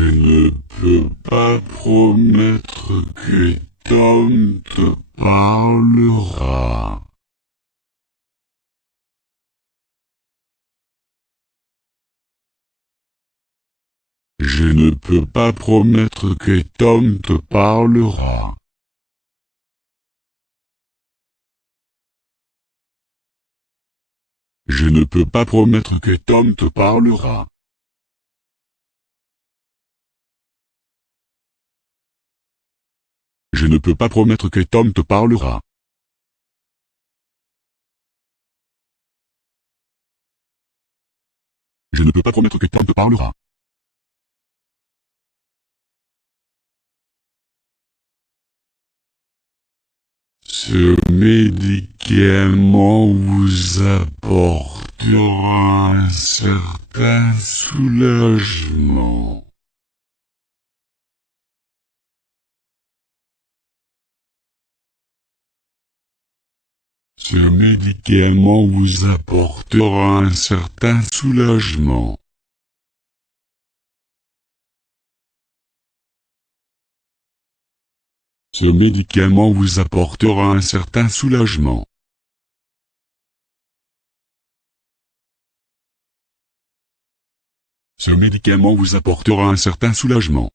ne peux pas promettre que Tom te parlera. Je ne peux pas promettre que Tom te parlera. Je ne peux pas promettre que Tom te parlera. Je ne peux pas promettre que Tom te parlera. Je ne peux pas promettre que Tom te parlera. Ce médicament vous apportera un certain soulagement. Ce médicament vous apportera un certain soulagement. Ce médicament vous apportera un certain soulagement. Ce médicament vous apportera un certain soulagement.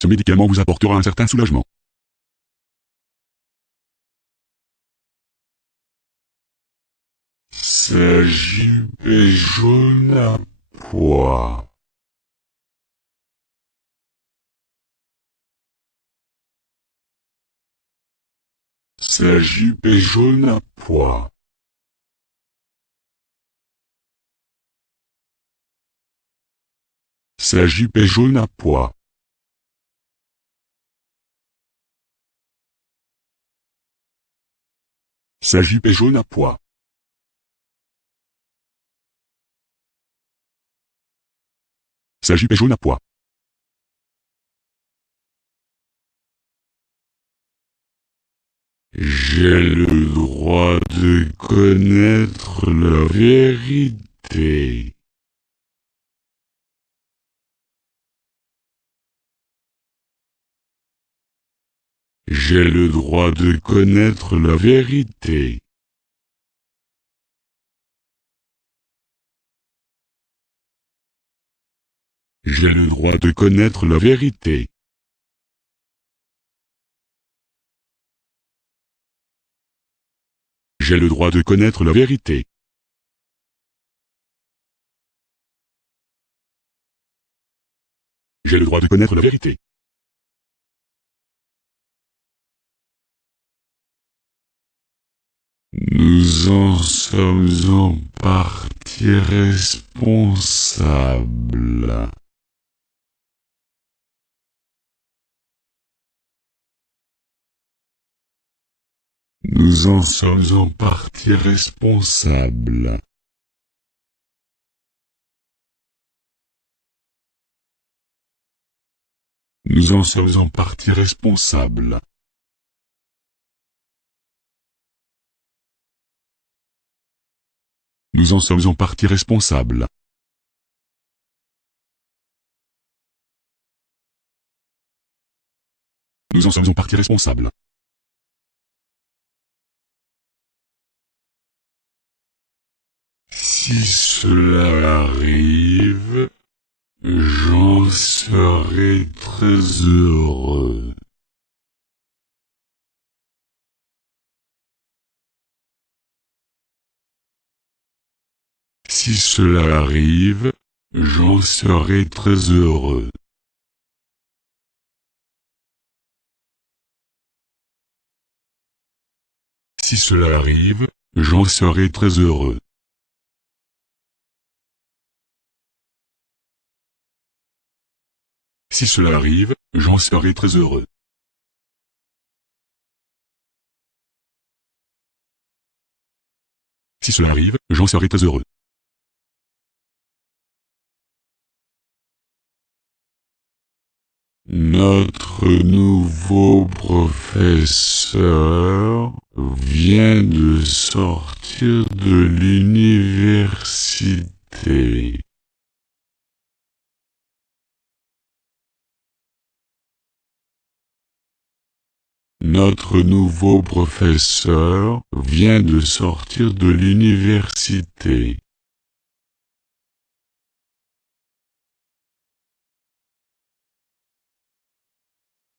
Ce médicament vous apportera un certain soulagement. Sa jupe est jaune à pois. Sa jupe est jaune à pois. Sa jupe est jaune à pois. Sa jupe est jaune à pois. Sa jupe est jaune à pois. J'ai le droit de connaître la vérité. J'ai le droit de connaître la vérité. J'ai le droit de connaître la vérité. J'ai le droit de connaître la vérité. J'ai le droit de connaître la vérité. Nous en sommes en partie responsables. Nous en sommes en partie responsables. Nous en sommes en partie responsables. Nous en sommes en partie responsables. Nous en sommes en partie responsables. Si cela arrive, j'en serai très heureux. Si cela arrive, j'en serai très heureux. Si cela arrive, j'en serai très heureux. Si cela arrive, j'en serai très heureux. Si cela arrive, j'en serai très heureux. Notre nouveau professeur vient de sortir de l'université. Notre nouveau professeur vient de sortir de l'université.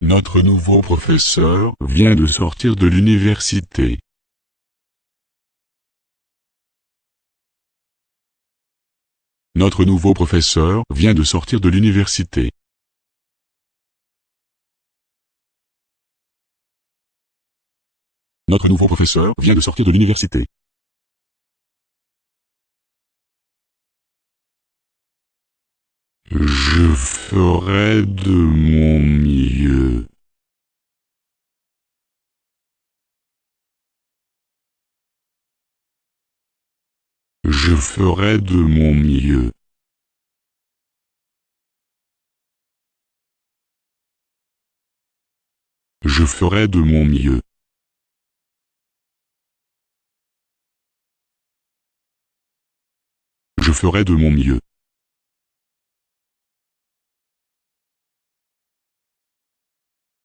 Notre nouveau professeur vient de sortir de l'université. Notre nouveau professeur vient de sortir de l'université. Notre nouveau professeur vient de sortir de l'université. Je ferai de mon mieux. Je ferai de mon mieux. Je ferai de mon mieux. Je ferai de mon mieux.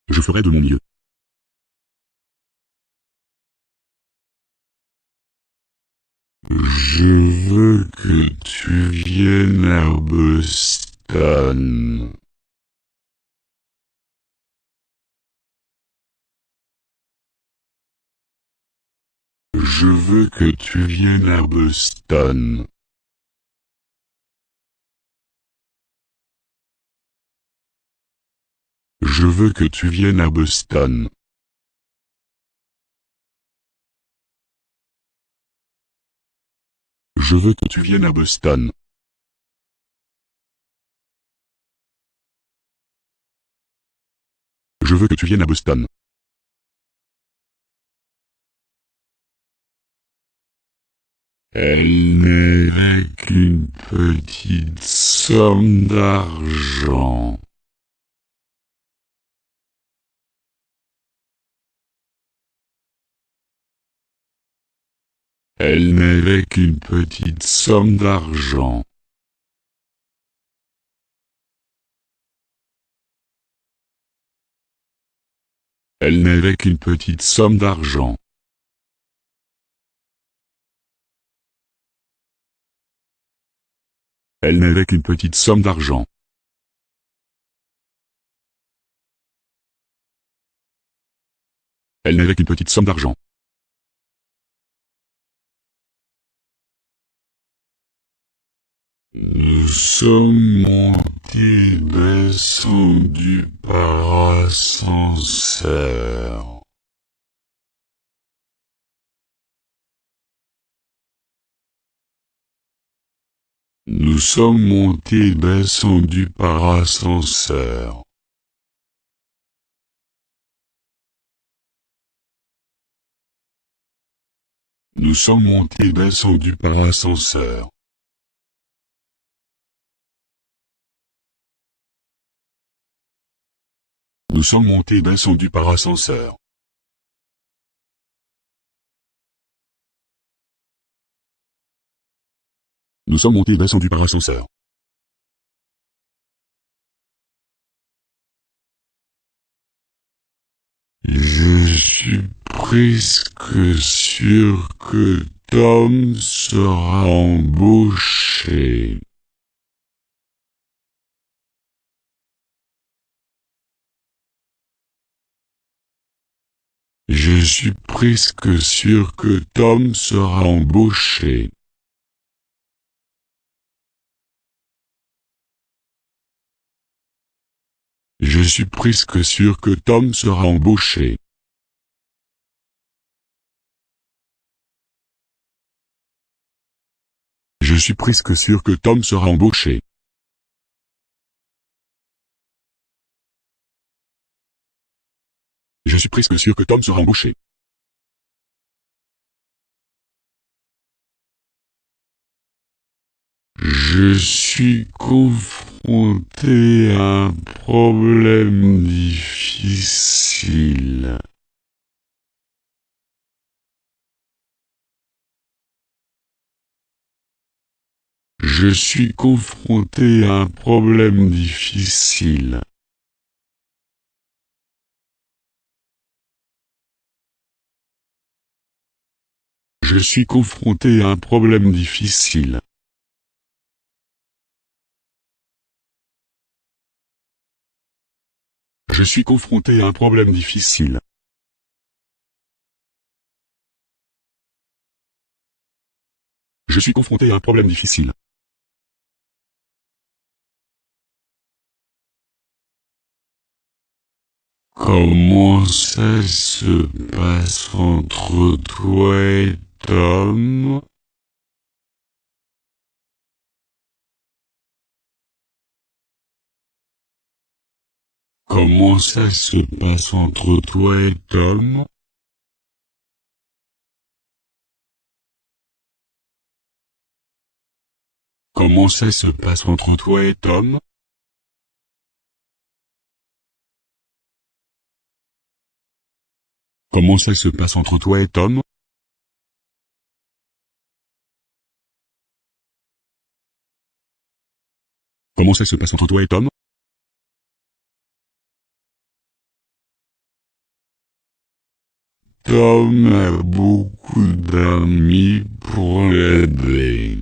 Je ferai de mon mieux. Je veux que tu viennes à Boston. Je veux que tu viennes à Boston. Je veux que tu viennes à Boston. Je veux que tu viennes à Boston. Je veux que tu viennes à Boston. Elle n'avait qu'une petite somme d'argent. Elle n'avait qu'une petite somme d'argent. Elle n'avait qu'une petite somme d'argent. Elle n'avait qu'une petite somme d'argent. Elle n'avait qu'une petite somme d'argent. Nous sommes montés descendus par ascenseur. Nous sommes montés descendus par ascenseur. Nous sommes montés descendus par ascenseur. Nous sommes montés descendus par ascenseur. Nous sommes montés descendus par ascenseur. Je suis presque sûr que Tom sera embauché. Je suis presque sûr que Tom sera embauché. Je suis presque sûr que Tom sera embauché. Je suis presque sûr que Tom sera embauché. Je suis presque sûr que Tom sera embauché. Je suis confiant confronté à un problème difficile. Je suis confronté à un problème difficile. Je suis confronté à un problème difficile. Je suis confronté à un problème difficile. Je suis confronté à un problème difficile. Comment ça se passe entre toi et Tom? Comment ça se passe entre toi et Tom? Comment ça se passe entre toi et Tom? Comment ça se passe entre toi et Tom? Comment ça se passe entre toi et Tom? Tom a beaucoup d'amis pour l'aider.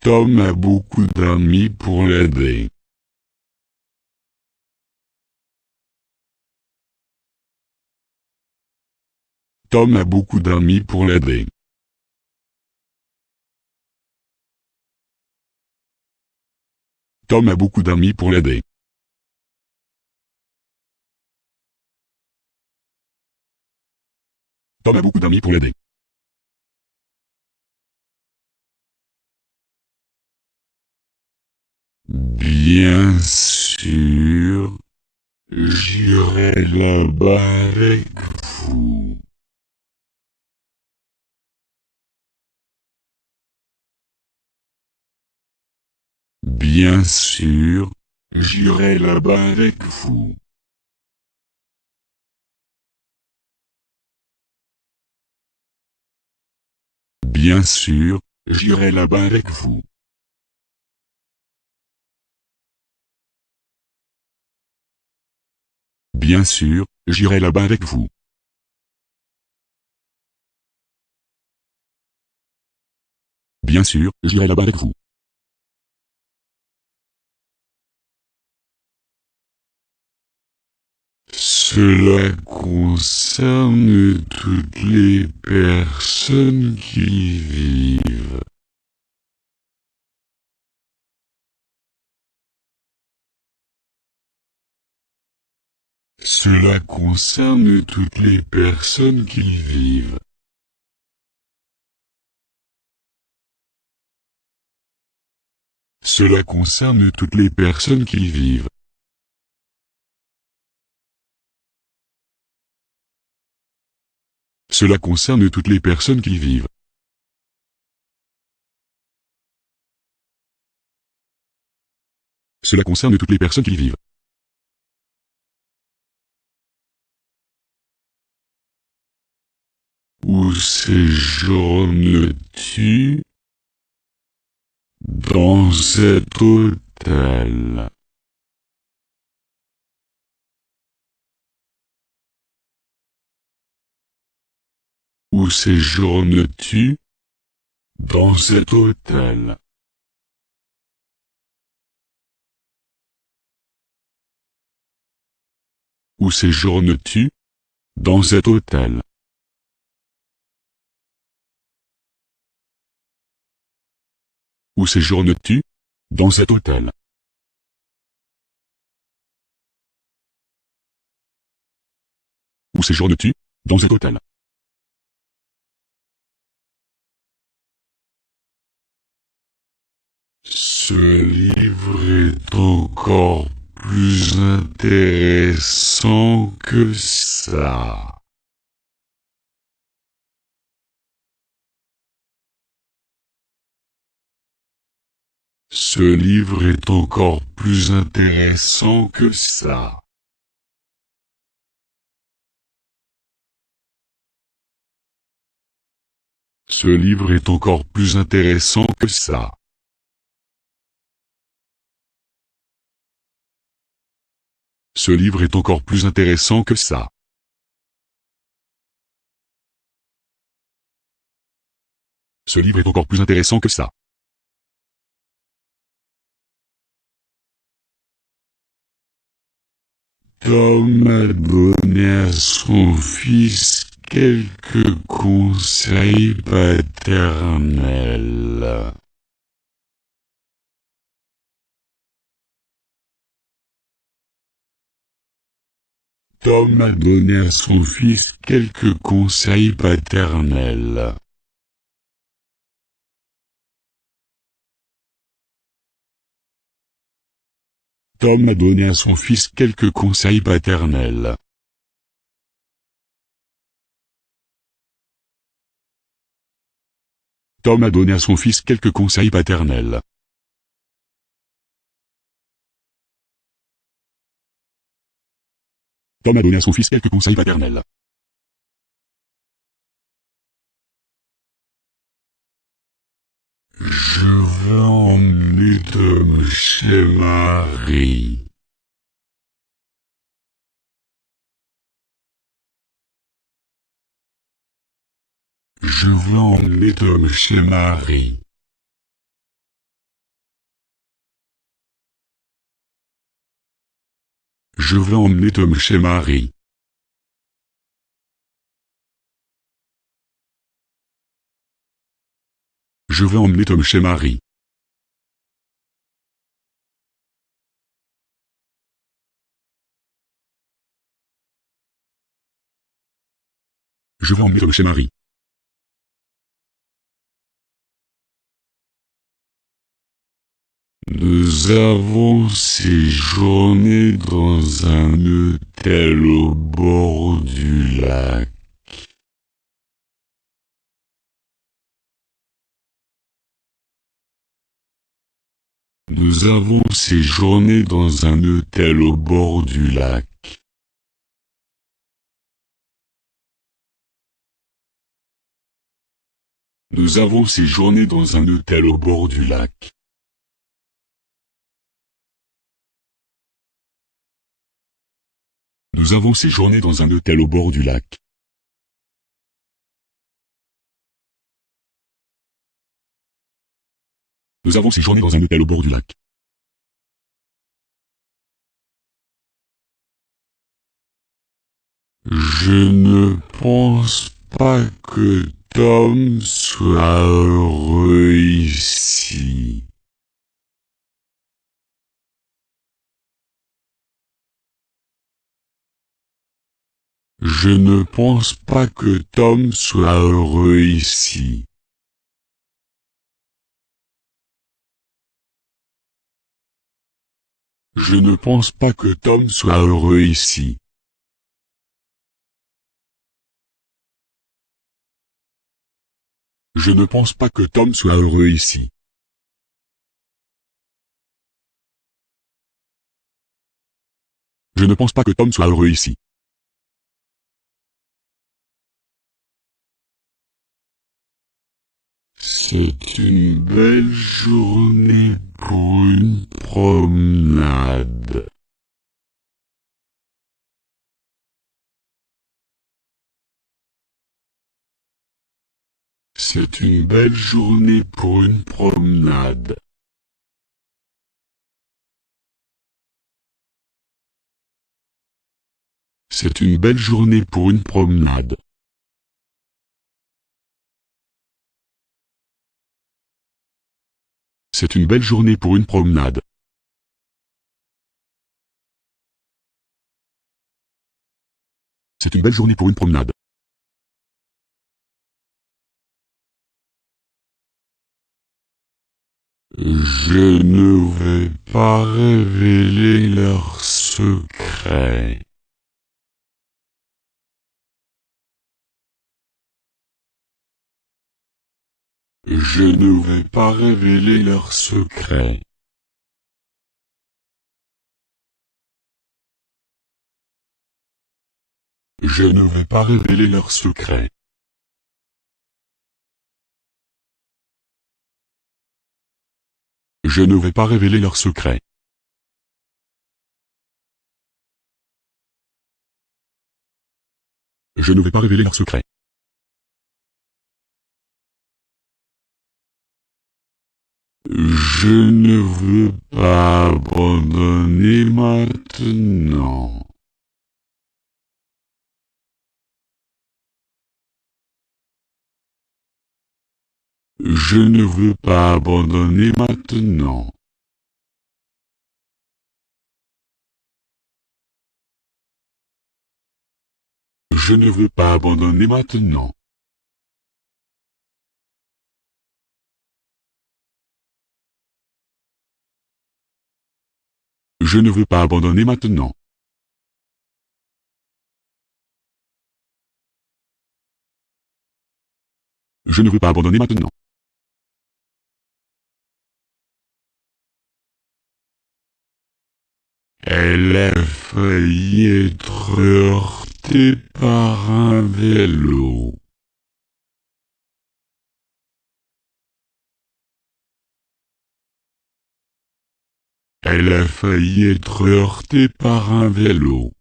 Tom a beaucoup d'amis pour l'aider. Tom a beaucoup d'amis pour l'aider. Tom a beaucoup d'amis pour l'aider. Tom a beaucoup d'amis pour l'aider. Bien sûr, j'irai là-bas avec vous. Bien sûr, j'irai là-bas avec vous. Bien sûr, j'irai là-bas avec vous. Bien sûr, j'irai là-bas avec vous. Bien sûr, j'irai là-bas avec vous. Cela concerne toutes les personnes qui y vivent. Cela concerne toutes les personnes qui y vivent. Cela concerne toutes les personnes qui y vivent. Cela concerne toutes les personnes qui y vivent. Cela concerne toutes les personnes qui y vivent. Où séjournes-tu? Dans cet hôtel. Où séjournes-tu? Dans cet hôtel. Où séjournes-tu? Dans cet hôtel. Où séjournes-tu? Dans cet hôtel. Où séjournes-tu? Dans cet hôtel. Ce livre est encore plus intéressant que ça. Ce livre est encore plus intéressant que ça. Ce livre est encore plus intéressant que ça. Ce livre est encore plus intéressant que ça. Ce livre est encore plus intéressant que ça. Tom a donné à son fils quelques conseils paternels. Tom a donné à son fils quelques conseils paternels. Tom a donné à son fils quelques conseils paternels. Tom a donné à son fils quelques conseils paternels. Tom a donné à son fils quelques conseils paternels. Je veux emmener Tom chez Marie. Je veux emmener Tom chez Marie. Je veux emmener Tom chez Marie. Je veux emmener Tom chez Marie. Je veux emmener Tom chez Marie. Nous avons séjourné dans un hôtel au bord du lac. Nous avons séjourné dans un hôtel au bord du lac. Nous avons séjourné dans un hôtel au bord du lac. Nous avons séjourné dans un hôtel au bord du lac. Nous avons séjourné dans un hôtel au bord du lac. Je ne pense pas que Tom soit heureux ici. Je ne pense pas que Tom soit heureux ici. Je ne pense pas que Tom soit heureux ici. Je ne pense pas que Tom soit heureux ici. Je ne pense pas que Tom soit heureux ici. C'est une belle journée pour une promenade. C'est une belle journée pour une promenade. C'est une belle journée pour une promenade. C'est une belle journée pour une promenade. C'est une belle journée pour une promenade. Je ne vais pas révéler leur secret. Je ne vais pas révéler leur secret. Je ne vais pas révéler leur secret. Je ne vais pas révéler leur secret. Je ne vais pas révéler leur secret. Je ne veux pas abandonner maintenant. Je ne veux pas abandonner maintenant. Je ne veux pas abandonner maintenant. Je ne veux pas abandonner maintenant. Je ne veux pas abandonner maintenant. Elle a failli être heurtée par un vélo. Elle a failli être heurtée par un vélo.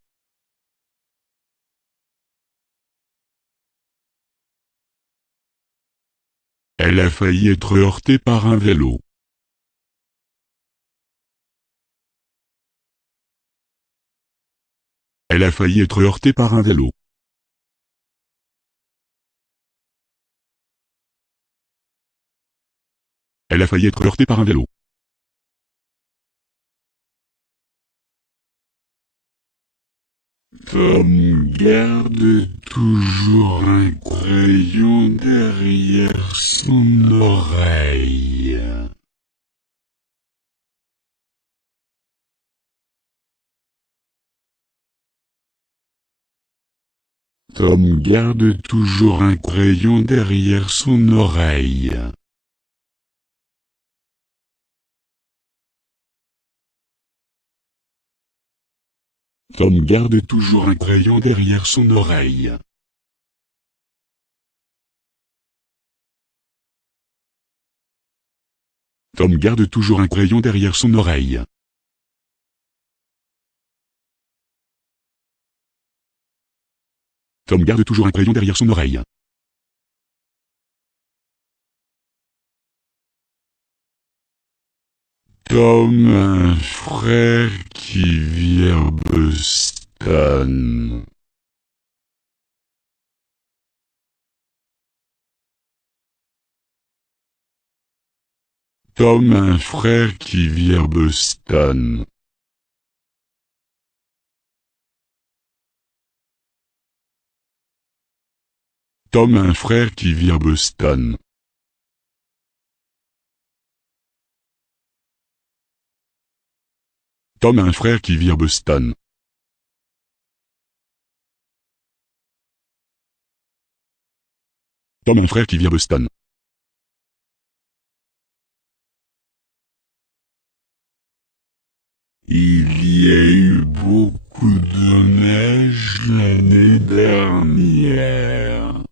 Elle a failli être heurtée par un vélo. Elle a failli être heurtée par un vélo. Elle a failli être heurtée par un vélo. Tom garde toujours un crayon derrière son oreille. Tom garde toujours un crayon derrière son oreille. Tom garde toujours un crayon derrière son oreille. Tom garde toujours un crayon derrière son oreille. Tom garde toujours un crayon derrière son oreille. Tom a un frère qui vit à Boston. Tom a un frère qui vit à Boston. Tom a un frère qui vit à Boston. Tom a un frère qui vit à Boston. Tom a un frère qui vit à Boston. Il y a eu beaucoup de neige l'année dernière.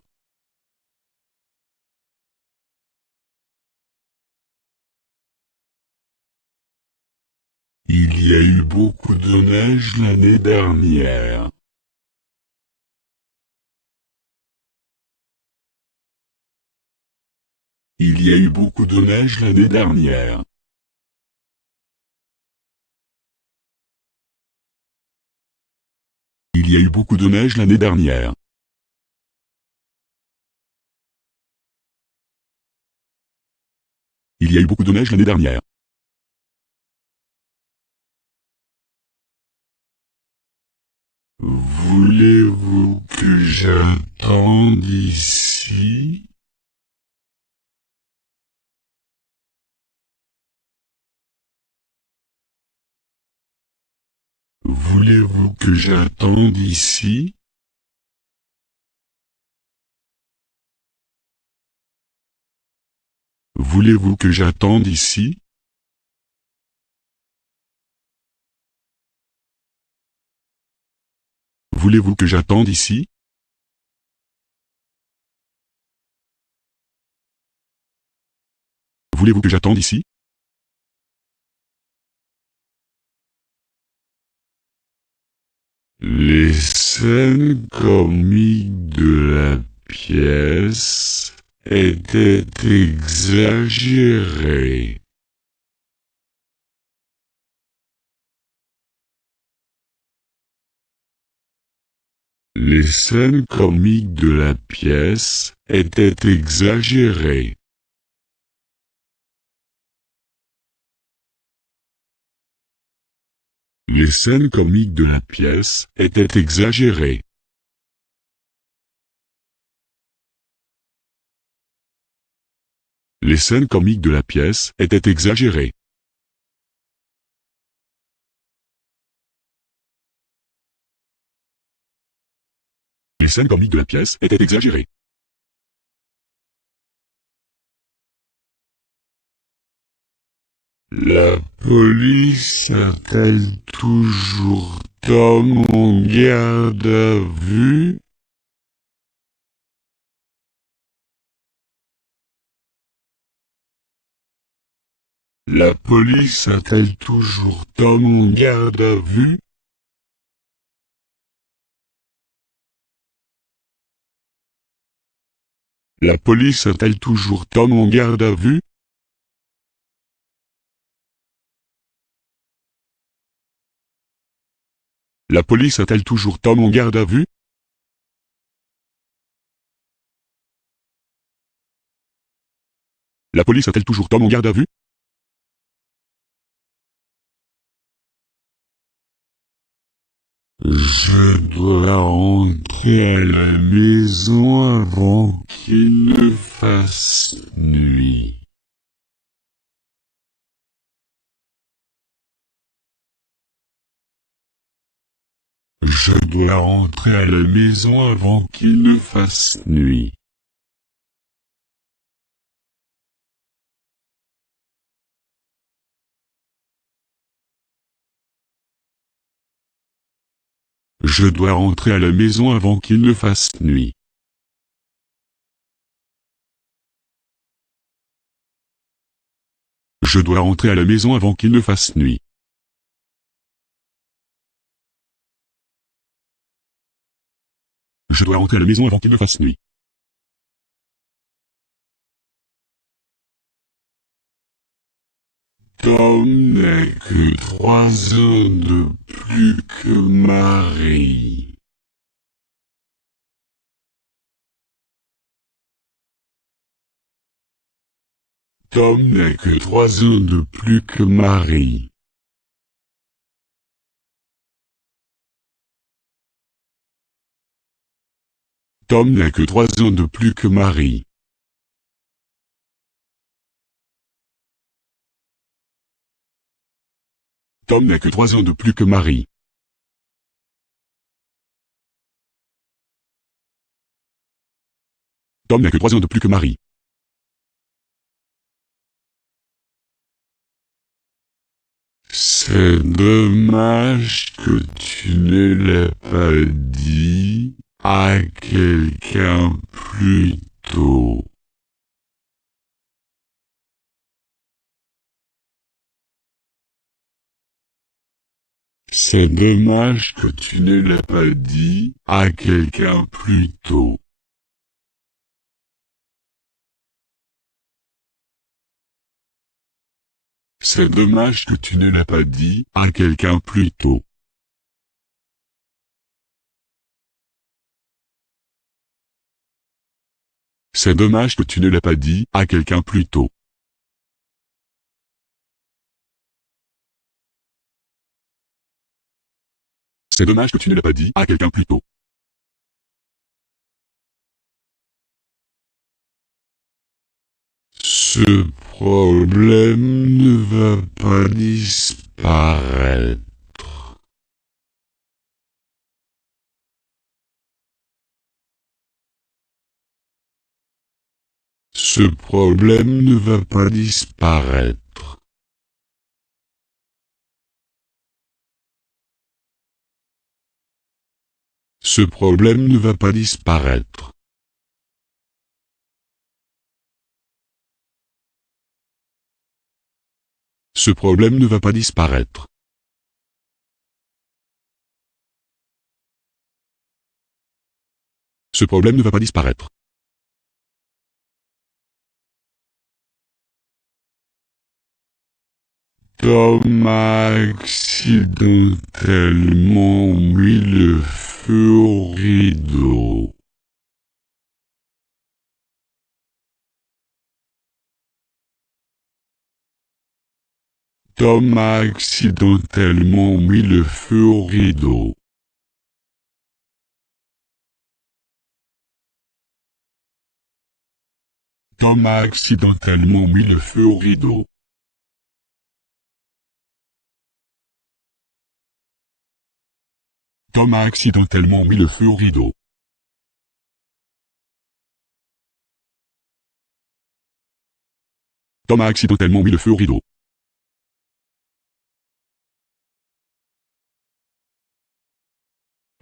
Il y a eu beaucoup de neige l'année dernière. Il y a eu beaucoup de neige l'année dernière. Il y a eu beaucoup de neige l'année dernière. Il y a eu beaucoup de neige l'année dernière. Voulez-vous que j'attende ici? Voulez-vous que j'attende ici? Voulez-vous que j'attende ici? Voulez-vous que j'attende ici? Voulez-vous que j'attende ici? Les scènes comiques de la pièce étaient exagérées. Les scènes comiques de la pièce étaient exagérées. Les scènes comiques de la pièce étaient exagérées. Les scènes comiques de la pièce étaient exagérées. Les scènes comiques de la pièce étaient exagérées. La police a-t-elle toujours Tom en garde à vue? La police a-t-elle toujours Tom en garde à vue? La police a-t-elle toujours Tom en garde à vue? La police a-t-elle toujours Tom en garde à vue? La police a-t-elle toujours Tom en garde à vue? Je dois rentrer à la maison avant qu'il ne fasse nuit. Je dois rentrer à la maison avant qu'il ne fasse nuit. Je dois rentrer à la maison avant qu'il ne fasse nuit. Je dois rentrer à la maison avant qu'il ne fasse nuit. Je dois rentrer à la maison avant qu'il ne fasse nuit. Tom n'est que 3 ans de plus que Marie. Tom n'est que 3 ans de plus que Marie. Tom n'a que 3 ans de plus que Marie. Tom n'a que 3 ans de plus que Marie. Tom n'a que 3 ans de plus que Marie. C'est dommage que tu ne l'aies pas dit à quelqu'un plus tôt. C'est dommage que tu ne l'aies pas dit à quelqu'un plus tôt. C'est dommage que tu ne l'aies pas dit à quelqu'un plus tôt. C'est dommage que tu ne l'aies pas dit à quelqu'un plus tôt. C'est dommage que tu ne l'aies pas dit à quelqu'un plus tôt. Ce problème ne va pas disparaître. Ce problème ne va pas disparaître. Ce problème ne va pas disparaître. Ce problème ne va pas disparaître. Ce problème ne va pas disparaître. Tom a accidentellement mis le feu au rideau. Tom a accidentellement mis le feu au rideau. Tom a accidentellement mis le feu au rideau. Tom a accidentellement mis le feu au rideau. Tom a accidentellement mis le feu au rideau.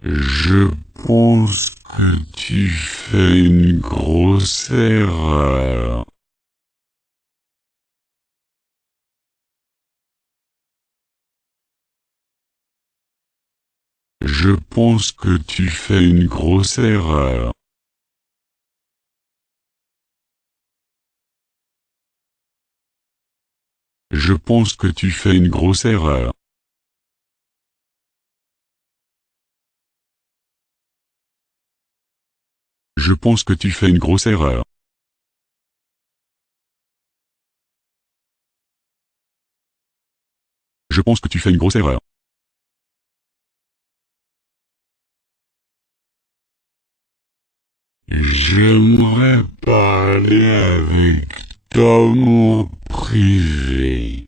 Je pense que tu fais une grosse erreur. Je pense que tu fais une grosse erreur. Je pense que tu fais une grosse erreur. Je pense que tu fais une grosse erreur. Je pense que tu fais une grosse erreur. J'aimerais parler avec Tom en privé.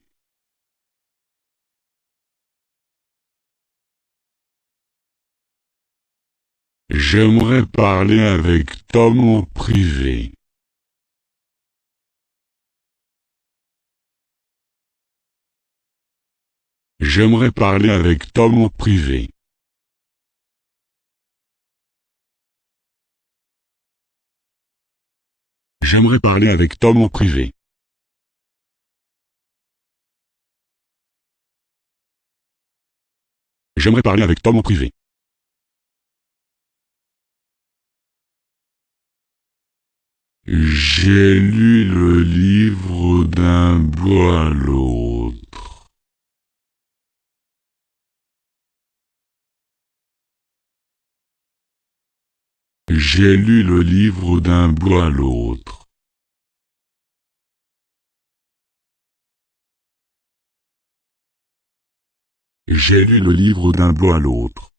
J'aimerais parler avec Tom en privé. J'aimerais parler avec Tom en privé. J'aimerais parler avec Tom en privé. J'aimerais parler avec Tom en privé. J'ai lu le livre d'un bout à l'autre. J'ai lu le livre d'un bout à l'autre. J'ai lu le livre d'un bout à l'autre.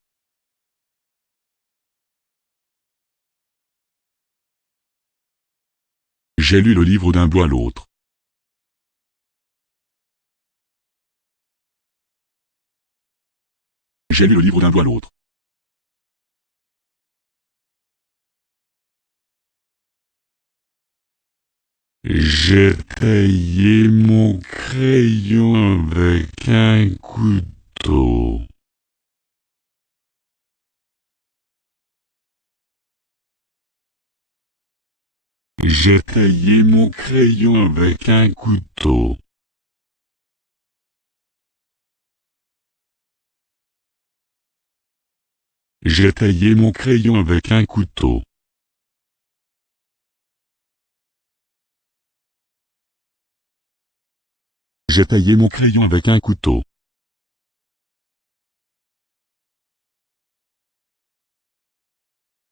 J'ai lu le livre d'un bout à l'autre. J'ai lu le livre d'un bout à l'autre. J'ai taillé mon crayon avec un couteau. J'ai taillé mon crayon avec un couteau. J'ai taillé mon crayon avec un couteau. J'ai taillé mon crayon avec un couteau.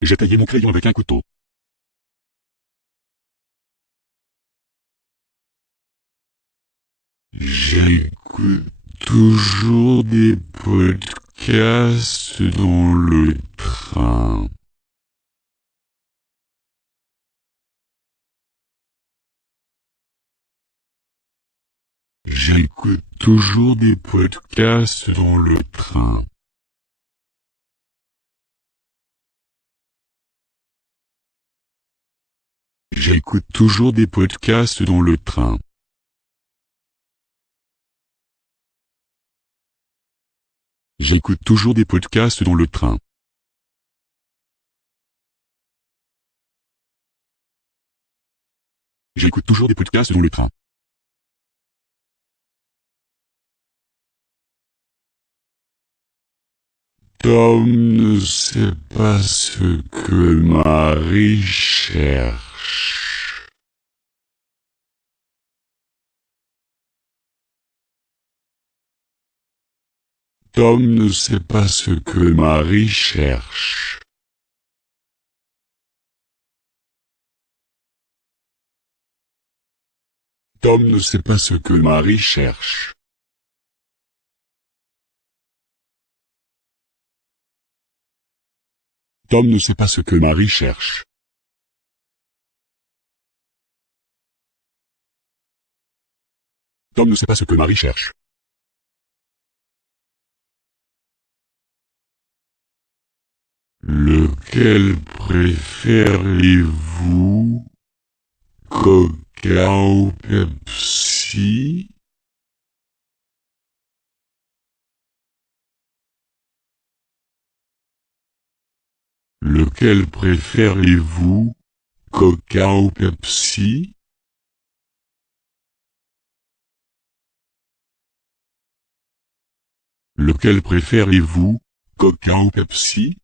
J'ai taillé mon crayon avec un couteau. J'écoute toujours des podcasts dans le train. J'écoute toujours des podcasts dans le train. J'écoute toujours des podcasts dans le train. J'écoute toujours des podcasts dans le train. J'écoute toujours des podcasts dans le train. Tom ne sait pas ce que Marie cherche. Tom ne sait pas ce que Marie cherche. Tom ne sait pas ce que Marie cherche. Tom ne sait pas ce que Marie cherche. Tom ne sait pas ce que Marie cherche. Lequel préférez-vous, Coca ou Pepsi? Lequel préférez-vous, Coca ou Pepsi? Lequel préférez-vous, Coca ou Pepsi?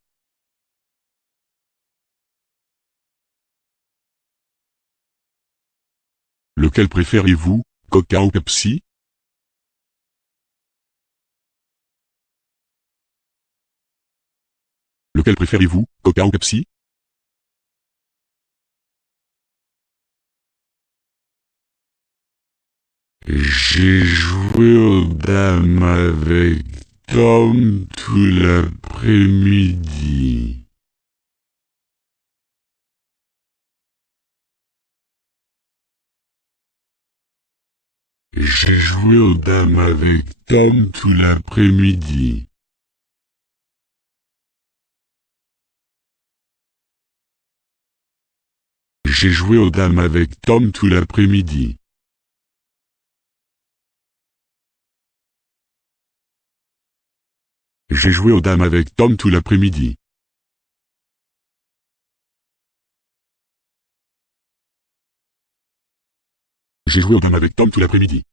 Lequel préférez-vous, Coca ou Pepsi? Lequel préférez-vous, Coca ou Pepsi? J'ai joué aux dames avec Tom tout l'après-midi. J'ai joué aux dames avec Tom tout l'après-midi. J'ai joué aux dames avec Tom tout l'après-midi. J'ai joué aux dames avec Tom tout l'après-midi. J'ai joué aux dames avec Tom tout l'après-midi.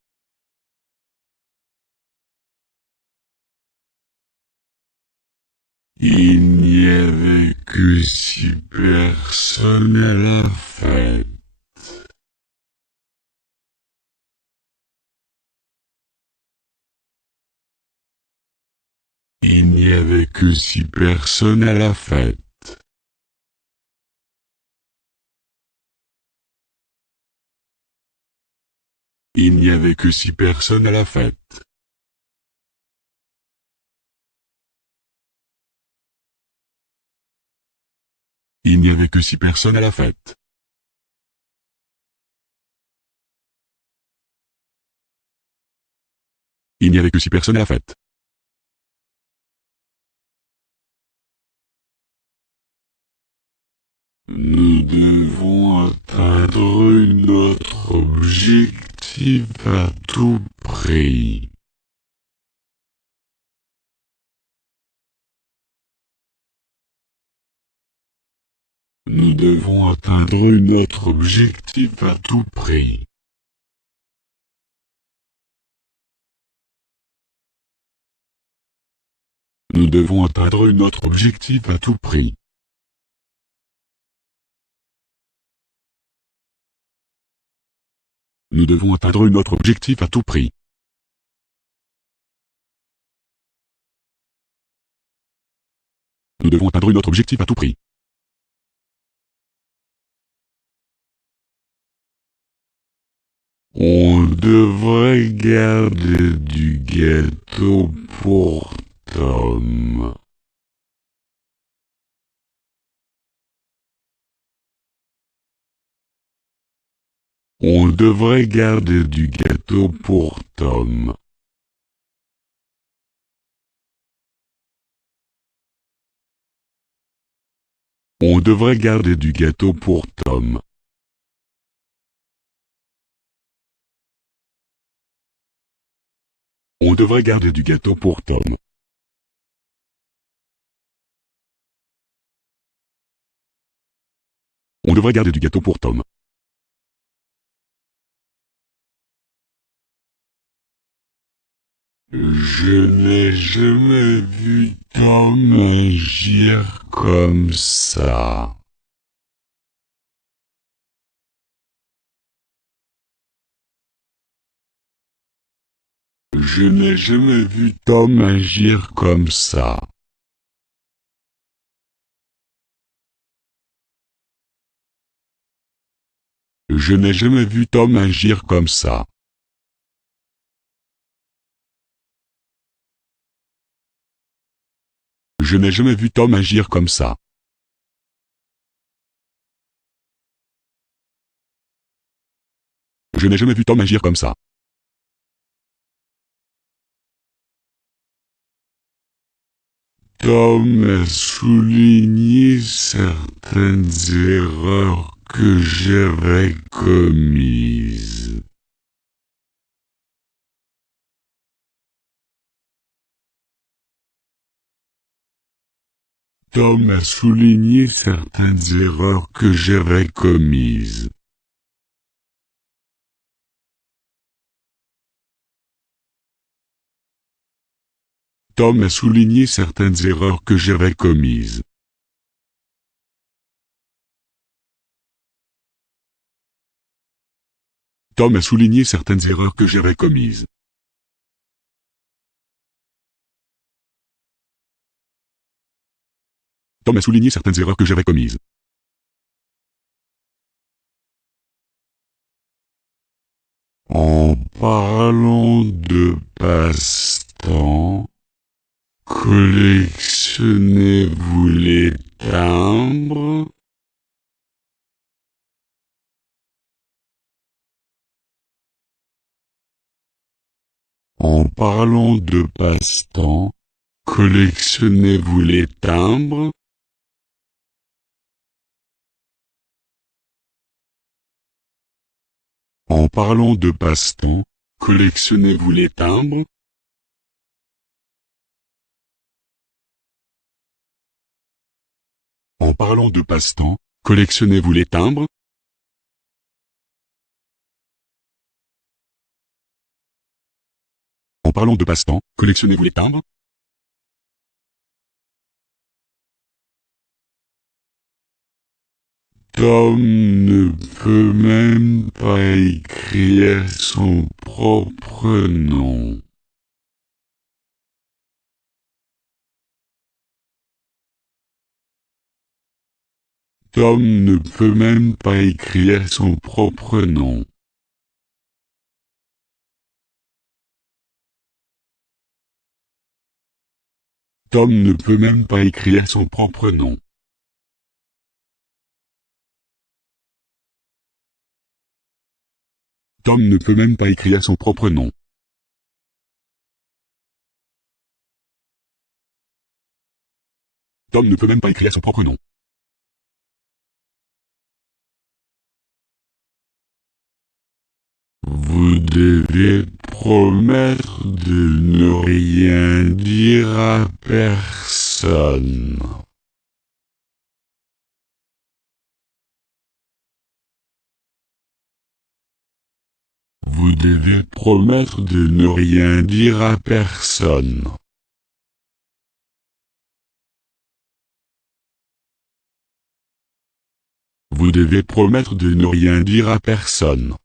Il n'y avait que 6 personnes à la fête. Il n'y avait que 6 personnes à la fête. Il n'y avait que 6 personnes à la fête. Il n'y avait que 6 personnes à la fête. Il n'y avait que 6 personnes à la fête. Nous devons atteindre notre objectif à tout prix. Nous devons atteindre notre objectif à tout prix. Nous devons atteindre notre objectif à tout prix. Nous devons atteindre notre objectif à tout prix. Nous devons atteindre notre objectif à tout prix. On devrait garder du gâteau pour Tom. On devrait garder du gâteau pour Tom. On devrait garder du gâteau pour Tom. On devrait garder du gâteau pour Tom. On devrait garder du gâteau pour Tom. Je n'ai jamais vu Tom agir comme ça. Je n'ai jamais vu Tom agir comme ça. Je n'ai jamais vu Tom agir comme ça. Je n'ai jamais vu Tom agir comme ça. Je n'ai jamais vu Tom agir comme ça. Tom a souligné certaines erreurs que j'avais commises. Tom a souligné certaines erreurs que j'avais commises. Tom a souligné certaines erreurs que j'avais commises. Tom a souligné certaines erreurs que j'avais commises. Tom a souligné certaines erreurs que j'avais commises. En parlant de passe-temps, collectionnez-vous les timbres? En parlant de passe-temps, collectionnez-vous les timbres? En parlant de passe-temps, collectionnez-vous les timbres? En parlant de passe-temps, collectionnez-vous les timbres? En parlant de passe-temps, collectionnez-vous les timbres? Tom ne peut même pas écrire son propre nom. Tom ne peut même pas écrire son propre nom. Tom ne peut même pas écrire son propre nom. Tom ne peut même pas écrire son propre nom. Tom ne peut même pas écrire son propre nom. Vous devez promettre de ne rien dire à personne. Vous devez promettre de ne rien dire à personne. Vous devez promettre de ne rien dire à personne.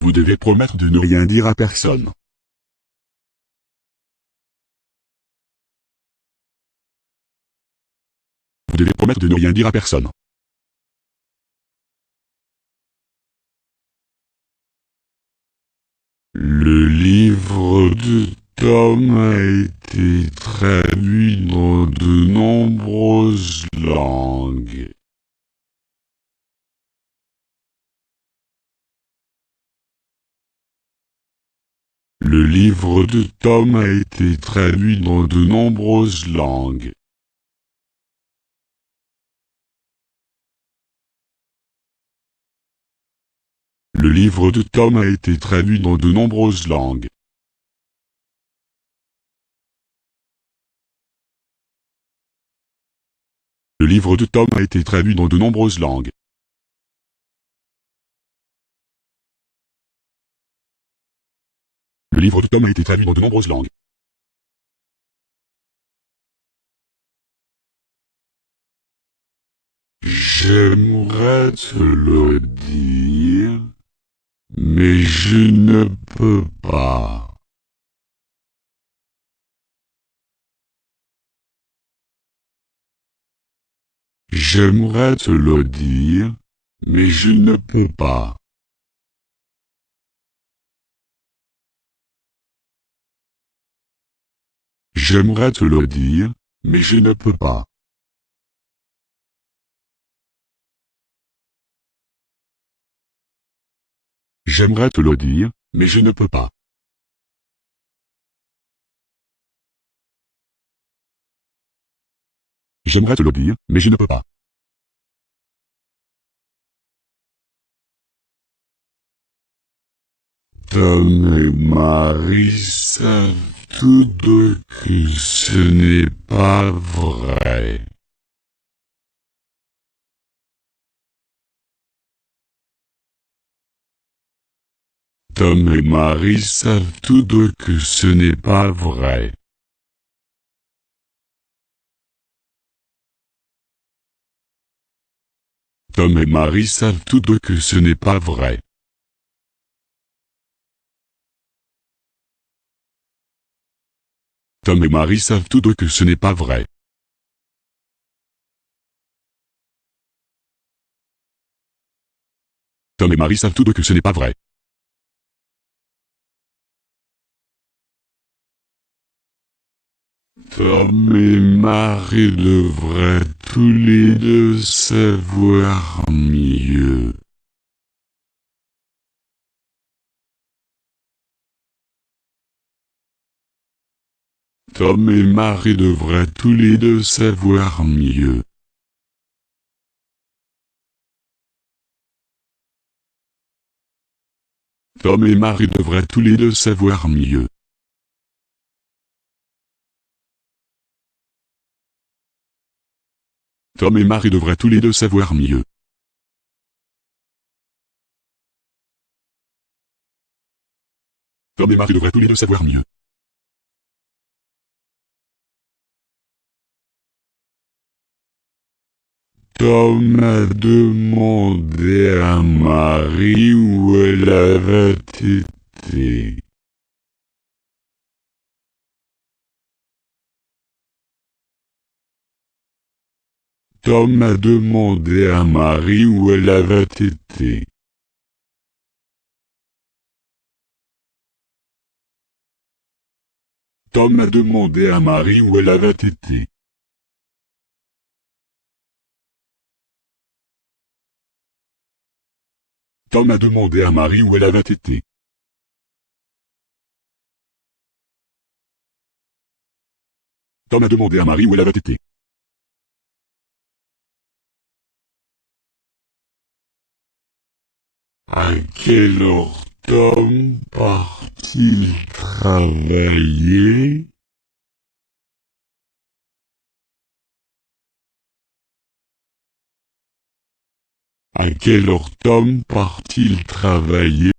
Vous devez promettre de ne rien dire à personne. Vous devez promettre de ne rien dire à personne. Le livre de Tom a été traduit dans de nombreuses langues. Le livre de Tom a été traduit dans de nombreuses langues. Le livre de Tom a été traduit dans de nombreuses langues. Le livre de Tom a été traduit dans de nombreuses langues. livre de Tom a été traduit dans de nombreuses langues. J'aimerais te le dire, mais je ne peux pas. J'aimerais te le dire, mais je ne peux pas. J'aimerais te le dire, mais je ne peux pas. J'aimerais te le dire, mais je ne peux pas. J'aimerais te le dire, mais je ne peux pas. Tom et Marie savent tous deux que ce n'est pas vrai. Tom et Marie savent tous deux que ce n'est pas vrai. Tom et Marie savent tous deux que ce n'est pas vrai. Tom et Marie savent tous deux que ce n'est pas vrai. Tom et Marie savent tous deux que ce n'est pas vrai. Tom et Marie devraient tous les deux savoir mieux. Tom et Marie devraient tous les deux savoir mieux. Tom et Marie devraient tous les deux savoir mieux. Tom et Marie devraient tous les deux savoir mieux. Tom et Marie devraient tous les deux savoir mieux. Tom a demandé à Marie où elle avait été. Tom a demandé à Marie où elle avait été. Tom a demandé à Marie où elle avait été. Tom a demandé à Marie où elle avait été. Tom a demandé à Marie où elle avait été. À quelle heure Tom part-il travailler? À quelle heure Tom part-il travailler?